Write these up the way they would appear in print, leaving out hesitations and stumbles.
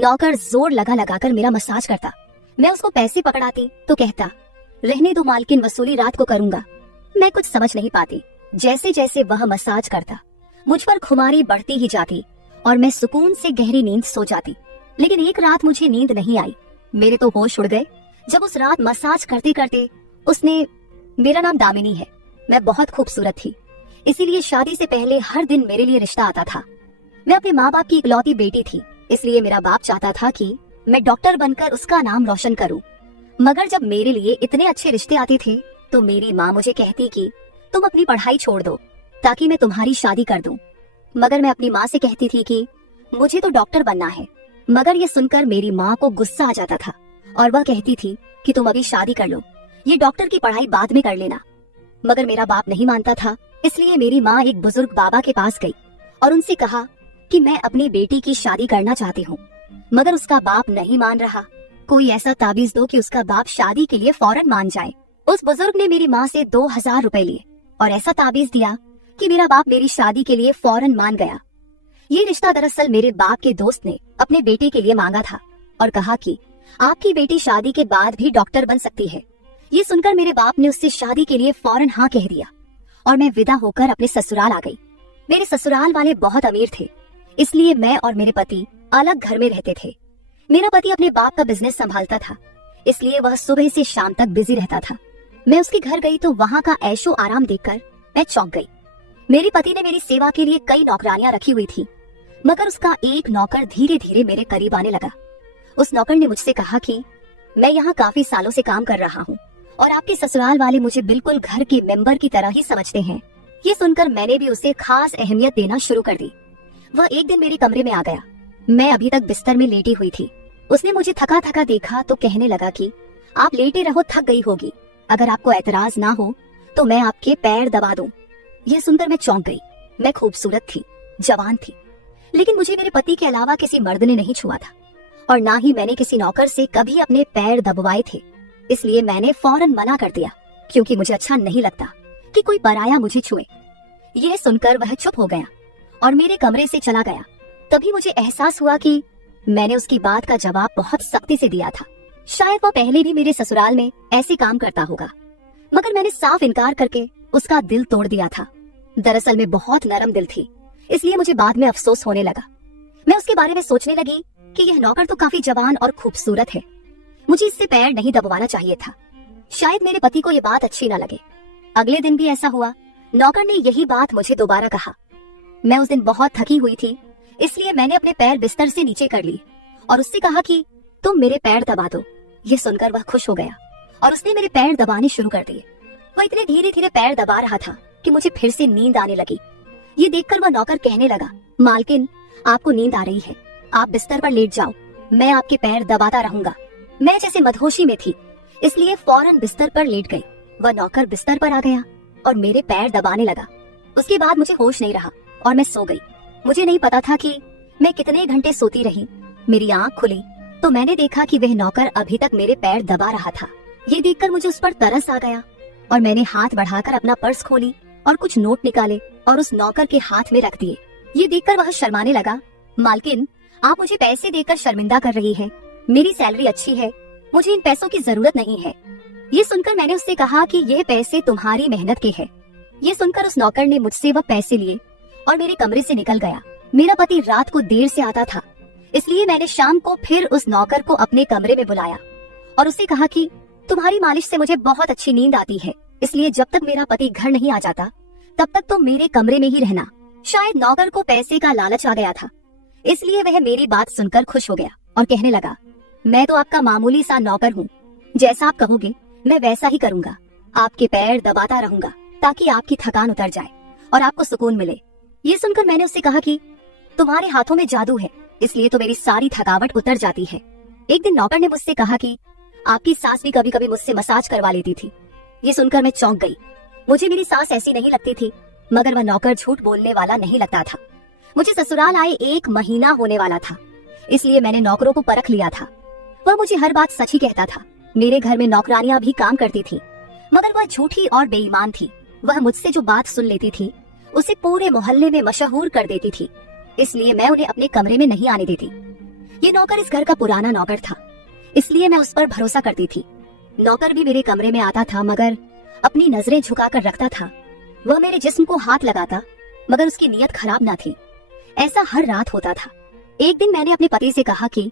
नौकर जोर लगा लगा कर मेरा मसाज करता। मैं उसको पैसे पकड़ाती तो कहता, रहने दो मालकिन, वसूली रात को करूंगा। मैं कुछ समझ नहीं पाती। जैसे जैसे वह मसाज करता मुझ पर खुमारी बढ़ती ही जाती और मैं सुकून से गहरी नींद सो जाती। लेकिन एक रात मुझे नींद नहीं आई। मेरे तो होश उड़ गए जब उस रात मसाज करते करते उसने, मेरा नाम दामिनी है, मैं बहुत खूबसूरत थी, इसीलिए शादी से पहले हर दिन मेरे लिए रिश्ता आता था। मैं अपने माँ बाप की इकलौती बेटी थी, इसलिए मेरा बाप चाहता था कि मैं डॉक्टर बनकर उसका नाम रोशन करूं। मगर जब मेरे लिए इतने अच्छे रिश्ते आते थे तो मेरी माँ मुझे कहती कि तुम अपनी पढ़ाई छोड़ दो ताकि मैं तुम्हारी शादी कर दूं। मगर मैं अपनी माँ से कहती थी कि मुझे तो डॉक्टर बनना है। मगर ये सुनकर मेरी माँ को गुस्सा आ जाता था और वह कहती थी कि तुम अभी शादी कर लो, ये डॉक्टर की पढ़ाई बाद में कर लेना। मगर मेरा बाप नहीं मानता था, इसलिए मेरी माँ एक बुजुर्ग बाबा के पास गई और उनसे कहा कि मैं अपनी बेटी की शादी करना चाहती हूँ। मगर उसका बाप नहीं मान रहा। कोई ऐसा ताबीज दो कि उसका बाप शादी के लिए फौरन मान जाए। उस बुजुर्ग ने मेरी माँ से 2000 रुपए लिए और ऐसा ताबीज दिया कि मेरा बाप मेरी शादी के लिए फौरन मान गया। ये रिश्ता दरअसल मेरे बाप के दोस्त ने अपने बेटे के लिए मांगा था और कहा कि आपकी बेटी शादी के बाद भी डॉक्टर बन सकती है। ये सुनकर मेरे बाप ने उससे शादी के लिए फौरन हाँ कह दिया और मैं विदा होकर अपने ससुराल आ गई। मेरे ससुराल वाले बहुत अमीर थे, इसलिए मैं और मेरे पति अलग घर में रहते थे। मेरा पति अपने बाप का बिजनेस संभालता था, इसलिए वह सुबह से शाम तक बिजी रहता था। मैं उसके घर गई तो वहाँ का ऐशो आराम देखकर मैं चौंक गई। मेरे पति ने मेरी सेवा के लिए कई नौकरानियां रखी हुई थी, मगर उसका एक नौकर धीरे धीरे मेरे करीब आने लगा। उस नौकर ने मुझसे कहा कि मैं यहाँ काफी सालों से काम कर रहा हूँ और आपके ससुराल वाले मुझे बिल्कुल घर के मेंबर की तरह ही समझते हैं। ये सुनकर मैंने भी उसे खास अहमियत देना शुरू कर दी। वह एक दिन मेरे कमरे में आ गया। मैं अभी तक बिस्तर में लेटी हुई थी। उसने मुझे थका थका देखा तो कहने लगा कि आप लेटे रहो, थक गई होगी, अगर आपको एतराज ना हो तो मैं आपके पैर दबा दूं। यह सुनकर मैं चौंक गई। मैं खूबसूरत थी, जवान थी, लेकिन मुझे मेरे पति के अलावा किसी मर्द ने नहीं छुआ था और ना ही मैंने किसी नौकर से कभी अपने पैर दबवाए थे। इसलिए मैंने फौरन मना कर दिया, क्योंकि मुझे अच्छा नहीं लगता कि कोई पराया मुझे छुए। यह सुनकर वह चुप हो गया और मेरे कमरे से चला गया। तभी मुझे एहसास हुआ कि मैंने उसकी बात का जवाब बहुत सख्ती से दिया था। शायद वह पहले भी मेरे ससुराल में ऐसे काम करता होगा, मगर मैंने साफ इनकार करके उसका दिल तोड़ दिया था। दरअसल मैं बहुत नरम दिल थी, इसलिए मुझे बाद में अफसोस होने लगा। मैं उसके बारे में सोचने लगी कि यह नौकर तो काफी जवान और खूबसूरत है, मुझे इससे पैर नहीं दबवाना चाहिए था। शायद मेरे पति को यह बात अच्छी न लगे। अगले दिन भी ऐसा हुआ। नौकर ने यही बात मुझे दोबारा कहा। मैं उस दिन बहुत थकी हुई थी, इसलिए मैंने अपने पैर बिस्तर से नीचे कर लिए और उससे कहा कि तुम मेरे पैर दबा दो। ये सुनकर वह खुश हो गया और उसने मेरे पैर दबाने शुरू कर दिए। वह इतने धीरे धीरे पैर दबा रहा था कि मुझे फिर से नींद आने लगी। ये देखकर वह नौकर कहने लगा, मालकिन आपको नींद आ रही है, आप बिस्तर पर लेट जाओ, मैं आपके पैर दबाता रहूंगा। मैं जैसे मदहोशी में थी, इसलिए फौरन बिस्तर पर लेट गई। वह नौकर बिस्तर पर आ गया और मेरे पैर दबाने लगा। उसके बाद मुझे होश नहीं रहा और मैं सो गई। मुझे नहीं पता था कि मैं कितने घंटे सोती रही। मेरी आंख खुली तो मैंने देखा कि वह नौकर अभी तक मेरे पैर दबा रहा था। ये देखकर मुझे उस पर तरस आ गया और मैंने हाथ बढ़ाकर अपना पर्स खोली और कुछ नोट निकाले और उस नौकर के हाथ में रख दिए। ये देखकर वह शर्माने लगा। मालकिन, आप मुझे पैसे देकर शर्मिंदा कर रही है, मेरी सैलरी अच्छी है, मुझे इन पैसों की जरूरत नहीं है। ये सुनकर मैंने उससे कहा कि ये पैसे तुम्हारी मेहनत के हैं। ये सुनकर उस नौकर ने मुझसे वह पैसे लिए और मेरे कमरे से निकल गया। मेरा पति रात को देर से आता था, इसलिए मैंने शाम को फिर उस नौकर को अपने कमरे में बुलाया और उससे कहा कि तुम्हारी मालिश से मुझे बहुत अच्छी नींद आती है, इसलिए जब तक मेरा पति घर नहीं आ जाता तब तक तो मेरे कमरे में ही रहना। शायद नौकर को पैसे का लालच आ गया था, इसलिए वह मेरी बात सुनकर खुश हो गया और कहने लगा, मैं तो आपका मामूली सा नौकर हूँ, जैसा आप कहोगे मैं वैसा ही करूँगा। आपके पैर दबाता रहूंगा ताकि आपकी थकान उतर जाए और आपको सुकून मिले। ये सुनकर मैंने उससे कहा कि तुम्हारे हाथों में जादू है, इसलिए तो मेरी सारी थकावट उतर जाती है। एक दिन नौकर ने मुझसे कहा कि आपकी सास भी कभी कभी मुझसे मसाज करवा लेती थी। ये सुनकर मैं चौंक गई। मुझे मेरी सास ऐसी नहीं लगती थी, मगर वह नौकर झूठ बोलने वाला नहीं लगता था। मुझे ससुराल आए 1 महीना होने वाला था, इसलिए मैंने नौकरों को परख लिया था। वह मुझे हर बात सच ही कहता था। मेरे घर में नौकरानियां भी काम करती थी, मगर वह झूठी और बेईमान थी। वह मुझसे जो बात सुन लेती थी उसे पूरे मोहल्ले में मशहूर कर देती थी, इसलिए मैं उन्हें अपने कमरे में नहीं आने देती। ये नौकर इस घर का पुराना नौकर था, इसलिए मैं उस पर भरोसा करती थी। नौकर भी मेरे कमरे में आता था, मगर अपनी नजरें झुकाकर रखता था। वह मेरे जिस्म को हाथ लगाता, मगर उसकी नीयत खराब ना थी। ऐसा हर रात होता था। एक दिन मैंने अपने पति से कहा कि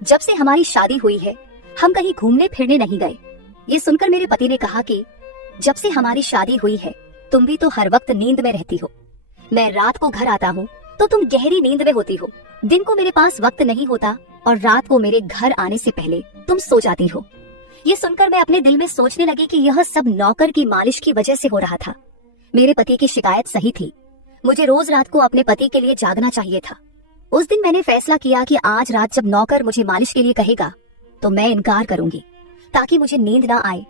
जब से हमारी शादी हुई है हम कहीं घूमने फिरने नहीं गए। ये सुनकर मेरे पति ने कहा कि जब से हमारी शादी हुई है तुम भी तो हर वक्त नींद में रहती हो। मैं रात को घर आता हूँ तो तुम गहरी नींद में होती हो। दिन को मेरे पास वक्त नहीं होता और रात को मेरे घर आने से पहले तुम सो जाती हो। ये सुनकर मैं अपने दिल में सोचने लगी कि यह सब नौकर की मालिश की वजह से हो रहा था। मेरे पति की शिकायत सही थी। मुझे रोज रात को अपने पति के लिए जागना चाहिए था। उस दिन मैंने फैसला किया कि आज रात जब नौकर मुझे मालिश के लिए कहेगा तो मैं इनकार करूंगी, ताकि मुझे नींद ना आए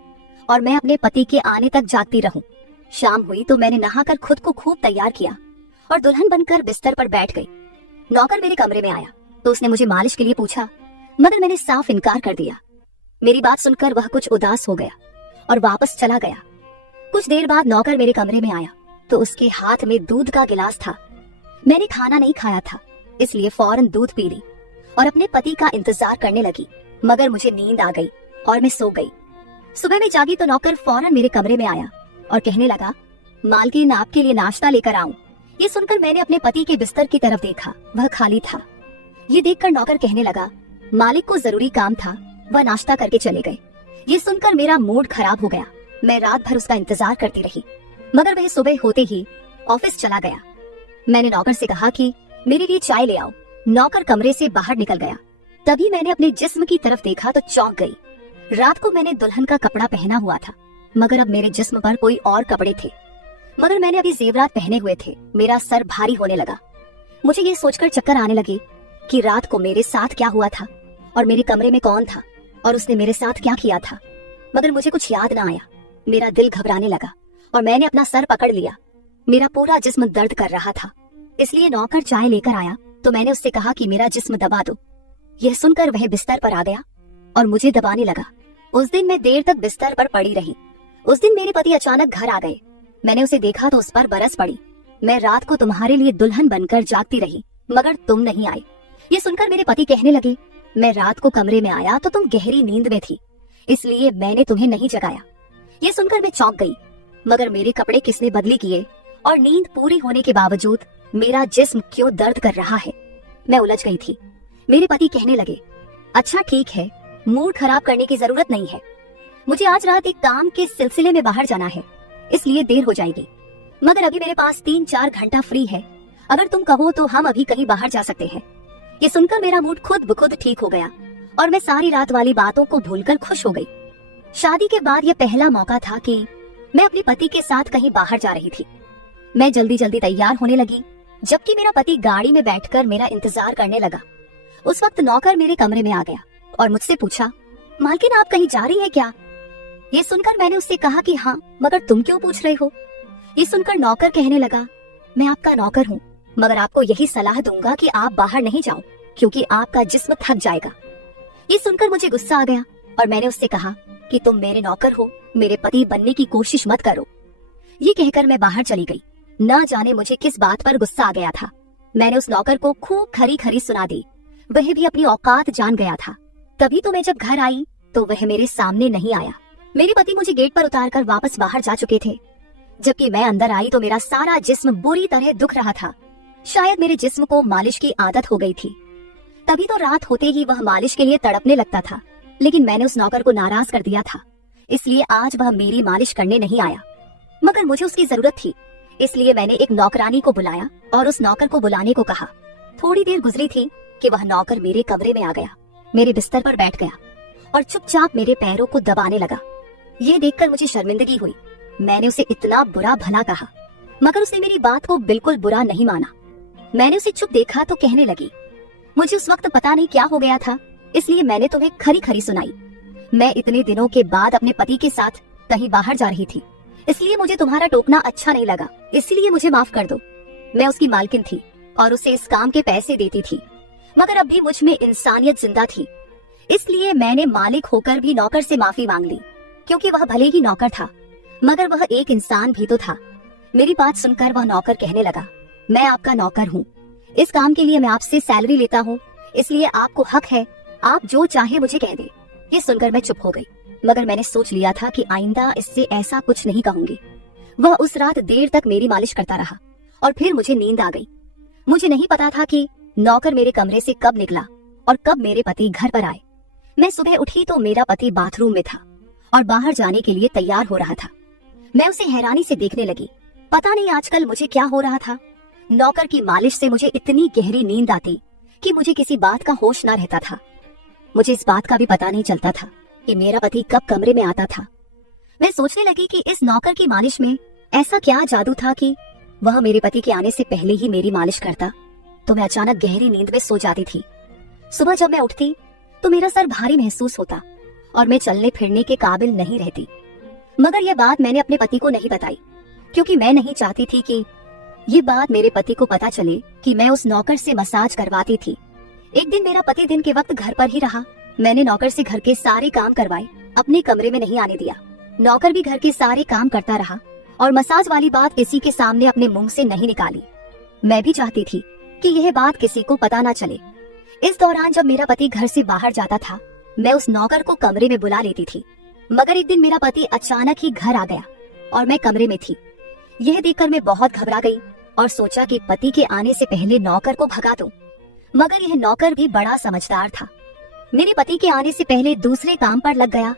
और मैं अपने पति के आने तक जागती रहूं। शाम हुई तो मैंने नहाकर खुद को खूब तैयार किया और दुल्हन बनकर बिस्तर पर बैठ गई। नौकर मेरे कमरे में आया तो उसने मुझे मालिश के लिए पूछा, मगर मैंने साफ इनकार कर दिया। मेरी बात सुनकर वह कुछ उदास हो गया और वापस चला गया। कुछ देर बाद नौकर मेरे कमरे में आया तो उसके हाथ में दूध का गिलास था। मैंने खाना नहीं खाया था, इसलिए फौरन दूध पी ली और अपने पति का इंतजार करने लगी, मगर मुझे नींद आ गई और मैं सो गई। सुबह में जागी तो नौकर फौरन मेरे कमरे में आया और कहने लगा, मालकिन आपके लिए नाश्ता लेकर आऊं। ये सुनकर मैंने अपने पति के बिस्तर की तरफ देखा, वह खाली था। ये देखकर नौकर कहने लगा, मालिक को जरूरी काम था, वह नाश्ता करके चले गए। ये सुनकर मेरा मूड खराब हो गया। मैं रात भर उसका इंतजार करती रही, मगर वह सुबह होते ही ऑफिस चला गया। मैंने नौकर से कहा कि मेरे लिए चाय ले आओ। नौकर कमरे से बाहर निकल गया। तभी मैंने अपने जिस्म की तरफ देखा तो चौंक गई। रात को मैंने दुल्हन का कपड़ा पहना हुआ था, मगर अब मेरे जिस्म पर कोई और कपड़े थे। मगर मैंने अभी जेवरात पहने हुए थे। मेरा सर भारी होने लगा। मुझे ये सोचकर चक्कर आने लगे कि रात को मेरे साथ क्या हुआ था और मेरे कमरे में कौन था और उसने मेरे साथ क्या किया था। मगर मुझे कुछ याद ना आया। मेरा दिल घबराने लगा और मैंने अपना सर पकड़ लिया। मेरा पूरा जिस्म दर्द कर रहा था, इसलिए नौकर चाय लेकर आया तो मैंने उससे कहा कि मेरा जिस्म दबा दो। यह सुनकर वह बिस्तर पर आ गया और मुझे दबाने लगा। उस दिन मैं देर तक बिस्तर पर पड़ी रही। उस दिन मेरे पति अचानक घर आ गए। मैंने उसे देखा तो उस पर बरस पड़ी। मैं रात को तुम्हारे लिए दुल्हन बनकर जागती रही, मगर तुम नहीं आए। ये सुनकर मेरे पति कहने लगे, मैं रात को कमरे में आया तो तुम गहरी नींद में थी, इसलिए मैंने तुम्हें नहीं जगाया। ये सुनकर मैं चौंक गई, मगर मेरे कपड़े किसने बदली किए और नींद पूरी होने के बावजूद मेरा जिस्म क्यों दर्द कर रहा है। मैं उलझ गई थी। मेरे पति कहने लगे, अच्छा ठीक है, मूड खराब करने की जरूरत नहीं है। मुझे आज रात एक काम के सिलसिले में बाहर जाना है, इसलिए देर हो जाएगी, मगर अभी मेरे पास 3-4 घंटा फ्री है। अगर तुम कहो तो हम अभी कहीं बाहर जा सकते हैं। ये सुनकर मेरा मूड खुद ब खुद ठीक हो गया और मैं सारी रात वाली बातों को भूलकर खुश हो गई। शादी के बाद यह पहला मौका था कि मैं अपने पति के साथ कहीं बाहर जा रही थी। मैं जल्दी जल्दी तैयार होने लगी, जबकि मेरा पति गाड़ी में बैठकर मेरा इंतजार करने लगा। उस वक्त नौकर मेरे कमरे में आ गया और मुझसे पूछा, मालकिन आप कहीं जा रही है क्या? ये सुनकर मैंने उससे कहा कि हाँ, मगर तुम क्यों पूछ रहे हो? ये सुनकर नौकर कहने लगा, मैं आपका नौकर हूँ, मगर आपको यही सलाह दूंगा कि आप बाहर नहीं जाओ, क्योंकि आपका जिस्म थक जाएगा। ये सुनकर मुझे गुस्सा आ गया और मैंने उससे कहा कि तुम मेरे नौकर हो, मेरे पति बनने की कोशिश मत करो। ये कहकर मैं बाहर चली गई। न जाने मुझे किस बात पर गुस्सा आ गया था। मैंने उस नौकर को खूब खरी खरी सुना दी। वह भी अपनी औकात जान गया था। तभी तो मैं जब घर आई तो वह मेरे सामने नहीं आया। मेरे पति मुझे गेट पर उतारकर वापस बाहर जा चुके थे। जबकि मैं अंदर आई तो मेरा सारा जिस्म बुरी तरह दुख रहा था। शायद मेरे जिस्म को मालिश की आदत हो गई थी। तभी तो रात होते ही वह मालिश के लिए तड़पने लगता था, लेकिन मैंने उस नौकर को नाराज कर दिया था, इसलिए आज वह मेरी मालिश करने नहीं आया। मगर मुझे उसकी जरूरत थी, इसलिए मैंने एक नौकरानी को बुलाया और उस नौकर को बुलाने को कहा। थोड़ी देर गुजरी थी कि वह नौकर मेरे कमरे में आ गया, मेरे बिस्तर पर बैठ गया और चुपचाप मेरे पैरों को दबाने लगा। ये देखकर मुझे शर्मिंदगी हुई। मैंने उसे इतना बुरा भला कहा, मगर उसने मेरी बात को बिल्कुल बुरा नहीं माना। मैंने उसे चुप देखा तो कहने लगी, मुझे उस वक्त पता नहीं क्या हो गया था, इसलिए मैंने तुम्हें खरी खरी सुनाई। मैं इतने दिनों के बाद अपने पति के साथ कहीं बाहर जा रही थी, इसलिए मुझे तुम्हारा टोकना अच्छा नहीं लगा, इसलिए मुझे माफ कर दो। मैं उसकी मालकिन थी और उसे इस काम के पैसे देती थी, मगर अब भी मुझ में इंसानियत जिंदा थी, इसलिए मैंने मालिक होकर भी नौकर से माफी मांग ली, क्योंकि वह भले ही नौकर था, मगर वह एक इंसान भी तो था। मेरी बात सुनकर वह नौकर कहने लगा, मैं आपका नौकर हूँ, इस काम के लिए मैं आपसे सैलरी लेता हूँ, इसलिए आपको हक है, आप जो चाहे मुझे कह दे। ये सुनकर मैं चुप हो गई, मगर मैंने सोच लिया था कि आइंदा इससे ऐसा कुछ नहीं कहूंगी। वह उस रात देर तक मेरी मालिश करता रहा और फिर मुझे नींद आ गई। मुझे नहीं पता था कि नौकर मेरे कमरे से कब निकला और कब मेरे पति घर पर आए। मैं सुबह उठी तो मेरा पति बाथरूम में था और बाहर जाने के लिए तैयार हो रहा था। मैं उसे हैरानी से देखने लगी। पता नहीं आजकल मुझे क्या हो रहा था। नौकर की मालिश से मुझे इतनी गहरी नींद आती कि मुझे किसी बात का होश ना रहता था। मुझे इस बात का भी पता नहीं चलता था कि मेरा पति कब कमरे में आता था। मैं सोचने लगी कि इस नौकर की मालिश में ऐसा क्या जादू था कि वह मेरे पति के आने से पहले ही मेरी मालिश करता। तो मैं अचानक गहरी नींद में सो जाती थी। सुबह जब मैं उठती तो मेरा सर भारी महसूस होता और मैं चलने फिरने के काबिल नहीं रहती। मगर यह बात मैंने अपने पति को नहीं बताई, क्योंकि मैं नहीं चाहती थी कि ये बात मेरे पति को पता चले कि मैं उस नौकर से मसाज करवाती थी। एक दिन मेरा पति दिन के वक्त घर पर ही रहा। मैंने नौकर से घर के सारे काम करवाए, अपने कमरे में नहीं आने दिया। नौकर भी घर के सारे काम करता रहा और मसाज वाली बात किसी के सामने अपने मुंह से नहीं निकाली। मैं भी चाहती थी कि यह बात किसी को पता ना चले। इस दौरान जब मेरा पति घर से बाहर जाता था, मैं उस नौकर को कमरे में बुला लेती थी। मगर एक दिन मेरा पति अचानक ही घर आ गया और मैं कमरे में थी। यह देखकर मैं बहुत घबरा गई और सोचा कि पति के आने से पहले नौकर को भगा दूं। मगर यह नौकर भी बड़ा समझदार था। मेरे पति के आने से पहले दूसरे काम पर लग गया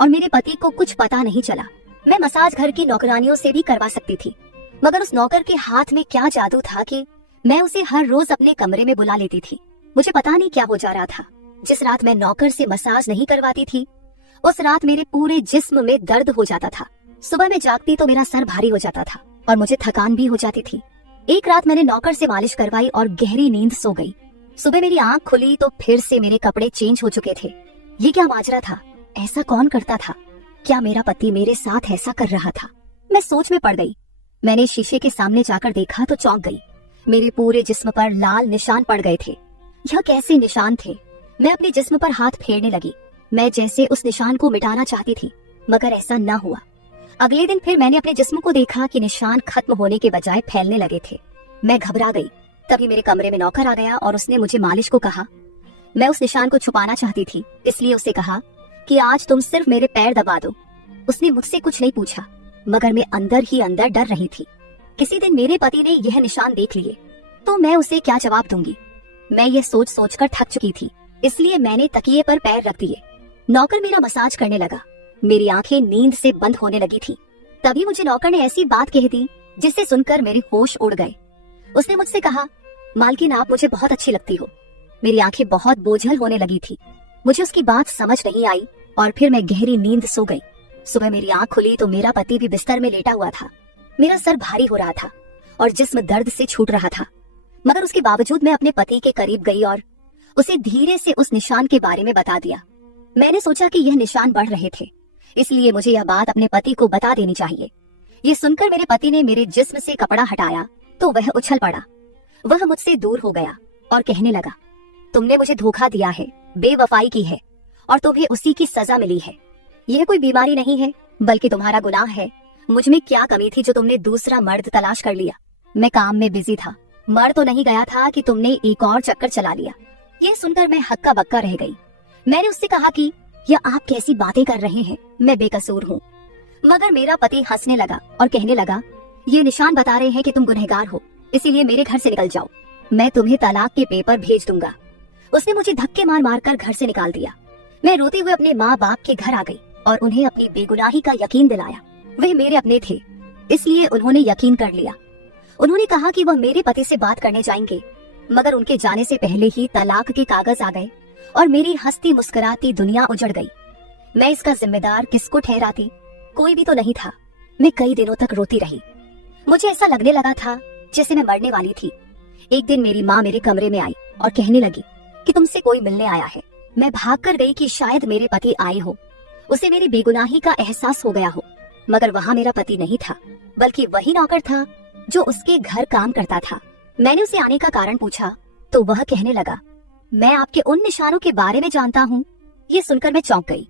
और मेरे पति को कुछ पता नहीं चला। मैं मसाज घर की नौकरानियों से भी करवा सकती थी, मगर उस नौकर के हाथ में क्या जादू था कि मैं उसे हर रोज अपने कमरे में बुला लेती थी। मुझे पता नहीं क्या हो जा रहा था। जिस रात मैं नौकर से मसाज नहीं करवाती थी, उस रात मेरे पूरे जिस्म में दर्द हो जाता था। सुबह में जागती तो मेरा सर भारी हो जाता था और मुझे थकान भी हो जाती थी। एक रात मैंने नौकर से मालिश करवाई और गहरी नींद सो गई। सुबह मेरी आंख खुली तो फिर से मेरे कपड़े चेंज हो चुके थे। ये क्या माजरा था? ऐसा कौन करता था? क्या मेरा पति मेरे साथ ऐसा कर रहा था? मैं सोच में पड़ गई। मैंने शीशे के सामने जाकर देखा तो चौंक गई। मेरे पूरे जिस्म पर लाल निशान पड़ गए थे। यह कैसे निशान थे? मैं अपने जिस्म पर हाथ फेरने लगी। मैं जैसे उस निशान को मिटाना चाहती थी, मगर ऐसा न हुआ। अगले दिन फिर मैंने अपने जिस्म को देखा कि निशान खत्म होने के बजाय फैलने लगे थे। मैं घबरा गई। तभी मेरे कमरे में नौकर आ गया और उसने मुझे मालिश को कहा। मैं उस निशान को छुपाना चाहती थी, इसलिए उसे कहा कि आज तुम सिर्फ मेरे पैर दबा दो। उसने मुझसे कुछ नहीं पूछा, मगर मैं अंदर ही अंदर डर रही थी। किसी दिन मेरे पति ने यह निशान देख लिए तो मैं उसे क्या जवाब दूंगी। मैं ये सोच सोचकर थक चुकी थी, इसलिए मैंने तकिए पर पैर रख दिए। नौकर मेरा मसाज करने लगा। मेरी आंखें नींद से बंद होने लगी थी। तभी मुझे नौकर ने ऐसी बात कह दी जिसे सुनकर मेरे होश उड़ गए। उसने मुझसे कहा, मालकिन आप मुझे बहुत अच्छी लगती हो। मेरी आंखें बहुत बोझल होने लगी थी। मुझे उसकी बात समझ नहीं आई और फिर मैं गहरी नींद सो गई। सुबह मेरी आंख खुली तो मेरा पति भी बिस्तर में लेटा हुआ था। मेरा सर भारी हो रहा था और जिस्म दर्द से छूट रहा था, मगर उसके बावजूद मैं अपने पति के करीब गई और उसे धीरे से उस निशान के बारे में बता दिया। मैंने सोचा कि यह निशान बढ़ रहे थे, इसलिए मुझे यह बात अपने पति को बता देनी चाहिए। ये सुनकर मेरे पति ने मेरे जिस्म से कपड़ा हटाया तो वह उछल पड़ा। वह मुझसे दूर हो गया और कहने लगा, तुमने मुझे धोखा दिया है, बेवफाई की है और तुम्हें उसी की सजा मिली है। यह कोई बीमारी नहीं है, बल्कि तुम्हारा गुनाह है। मुझ में क्या कमी थी जो तुमने दूसरा मर्द तलाश कर लिया? मैं काम में बिजी था, मर तो नहीं गया था कि तुमने एक और चक्कर चला लिया। यह सुनकर मैं हक्का बक्का रह गई। मैंने उससे कहा कि यह आप कैसी बातें कर रहे हैं, मैं बेकसूर हूँ। मगर मेरा पति हंसने लगा और कहने लगा, ये निशान बता रहे हैं कि तुम गुनहगार हो, इसीलिए मेरे घर से निकल जाओ, मैं तुम्हें तलाक के पेपर भेज दूंगा। उसने मुझे धक्के मार मार कर घर से निकाल दिया। मैं रोते हुए अपने माँ बाप के घर आ गई और उन्हें अपनी बेगुनाही का यकीन दिलाया। वे मेरे अपने थे, इसलिए उन्होंने यकीन कर लिया। उन्होंने कहा कि वह मेरे पति से बात करने जाएंगे, मगर उनके जाने से पहले ही तलाक के कागज आ गए और मेरी हंसती मुस्कुराती दुनिया उजड़ गई। मैं इसका जिम्मेदार किसको ठहराती? कोई भी तो नहीं था। मैं कई दिनों तक रोती रही। मुझे ऐसा लगने लगा था जैसे मैं मरने वाली थी। एक दिन मेरी माँ मेरे कमरे में आई और कहने लगी कि तुमसे कोई मिलने आया है। मैं भाग कर गई कि शायद मेरे पति आए हो, उसे मेरी बेगुनाही का एहसास हो गया हो। मगर वहाँ मेरा पति नहीं था, बल्कि वही नौकर था जो उसके घर काम करता था। मैंने उसे आने का कारण पूछा तो वह कहने लगा, मैं आपके उन निशानों के बारे में जानता हूँ। ये सुनकर मैं चौंक गई।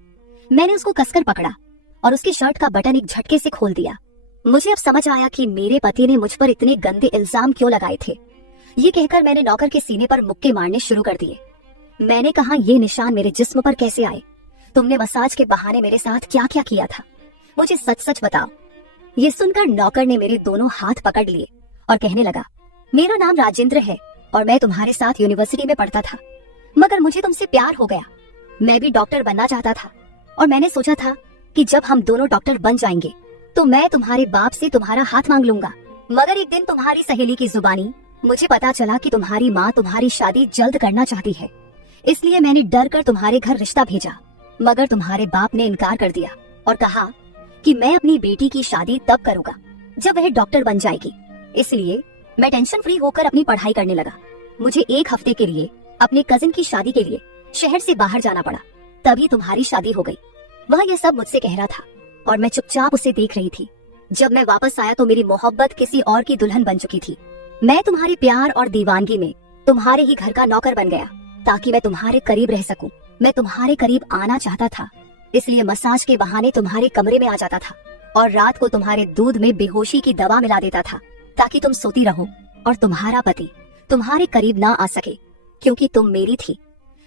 मैंने उसको कसकर पकड़ा और उसकी शर्ट का बटन एक झटके से खोल दिया। मुझे अब समझ आया कि मेरे पति ने मुझ पर इतने गंदे इल्जाम क्यों लगाए थे। ये कहकर मैंने नौकर के सीने पर मुक्के मारने शुरू कर दिए। मैंने कहा, ये निशान मेरे जिस्म पर कैसे आए? तुमने मसाज के बहाने मेरे साथ क्या क्या किया था? मुझे सच सच बताओ। ये सुनकर नौकर ने मेरे दोनों हाथ पकड़ लिए और कहने लगा, मेरा नाम राजेंद्र है और मैं तुम्हारे साथ यूनिवर्सिटी में पढ़ता था, मगर मुझे तुमसे प्यार हो गया। मैं भी डॉक्टर बनना चाहता था और मैंने सोचा था कि जब हम दोनों डॉक्टर बन जाएंगे तो मैं तुम्हारे बाप से तुम्हारा हाथ मांग लूंगा। मगर एक दिन तुम्हारी सहेली की जुबानी मुझे पता चला कि तुम्हारी माँ तुम्हारी शादी जल्द करना चाहती है, इसलिए मैंने डर कर तुम्हारे घर रिश्ता भेजा। मगर तुम्हारे बाप ने इनकार कर दिया और कहा कि मैं अपनी बेटी की शादी तब करूंगा जब वह डॉक्टर बन जाएगी। इसलिए मैं टेंशन फ्री होकर अपनी पढ़ाई करने लगा। मुझे 1 हफ्ते के लिए अपने कजिन की शादी के लिए शहर से बाहर जाना पड़ा, तभी तुम्हारी शादी हो गई। वह यह सब मुझसे कह रहा था और मैं चुपचाप उसे देख रही थी। जब मैं वापस आया तो मेरी मोहब्बत किसी और की दुल्हन बन चुकी थी। मैं तुम्हारे प्यार और दीवानगी में तुम्हारे ही घर का नौकर बन गया ताकि मैं तुम्हारे करीब रह सकूं। मैं तुम्हारे करीब आना चाहता था, इसलिए मसाज के बहाने तुम्हारे कमरे में आ जाता था और रात को तुम्हारे दूध में बेहोशी की दवा मिला देता था ताकि तुम सोती रहो और तुम्हारा पति तुम्हारे करीब ना आ सके, क्योंकि तुम मेरी थी।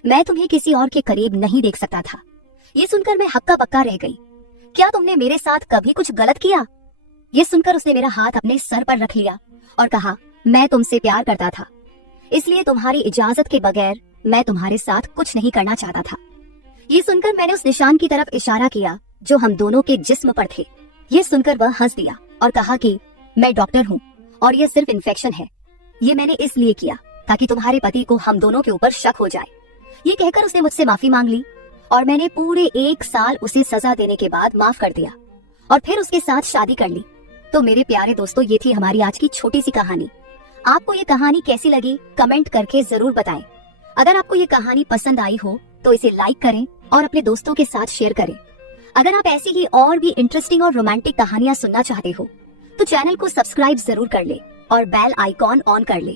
मैं तुम्हें किसी और के करीब नहीं देख सकता था। ये सुनकर मैं हक्का बक्का रह गई। क्या तुमने मेरे साथ कभी कुछ गलत किया? ये सुनकर उसने मेरा हाथ अपने सर पर रख लिया और कहा, मैं तुमसे प्यार करता था, इसलिए तुम्हारी इजाजत के बगैर मैं तुम्हारे साथ कुछ नहीं करना चाहता था। ये सुनकर मैंने उस निशान की तरफ इशारा किया जो हम दोनों के जिस्म पर थे। ये सुनकर वह हंस दिया और कहा कि मैं डॉक्टर हूँ और यह सिर्फ इन्फेक्शन है। ये मैंने इसलिए किया ताकि तुम्हारे पति को हम दोनों के ऊपर शक हो जाए। ये कहकर उसने मुझसे माफी मांग ली और मैंने पूरे 1 साल उसे सजा देने के बाद माफ कर दिया और फिर उसके साथ शादी कर ली। तो मेरे प्यारे दोस्तों, ये थी हमारी आज की छोटी सी कहानी। आपको ये कहानी कैसी लगी कमेंट करके जरूर बताएं। अगर आपको ये कहानी पसंद आई हो तो इसे लाइक करें और अपने दोस्तों के साथ शेयर करें। अगर आप ऐसी ही और भी इंटरेस्टिंग और रोमांटिक कहानियां सुनना चाहते हो तो चैनल को सब्सक्राइब जरूर कर ले और बेल आइकॉन ऑन कर ले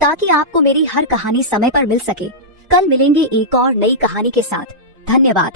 ताकि आपको मेरी हर कहानी समय पर मिल सके। कल मिलेंगे एक और नई कहानी के साथ। धन्यवाद।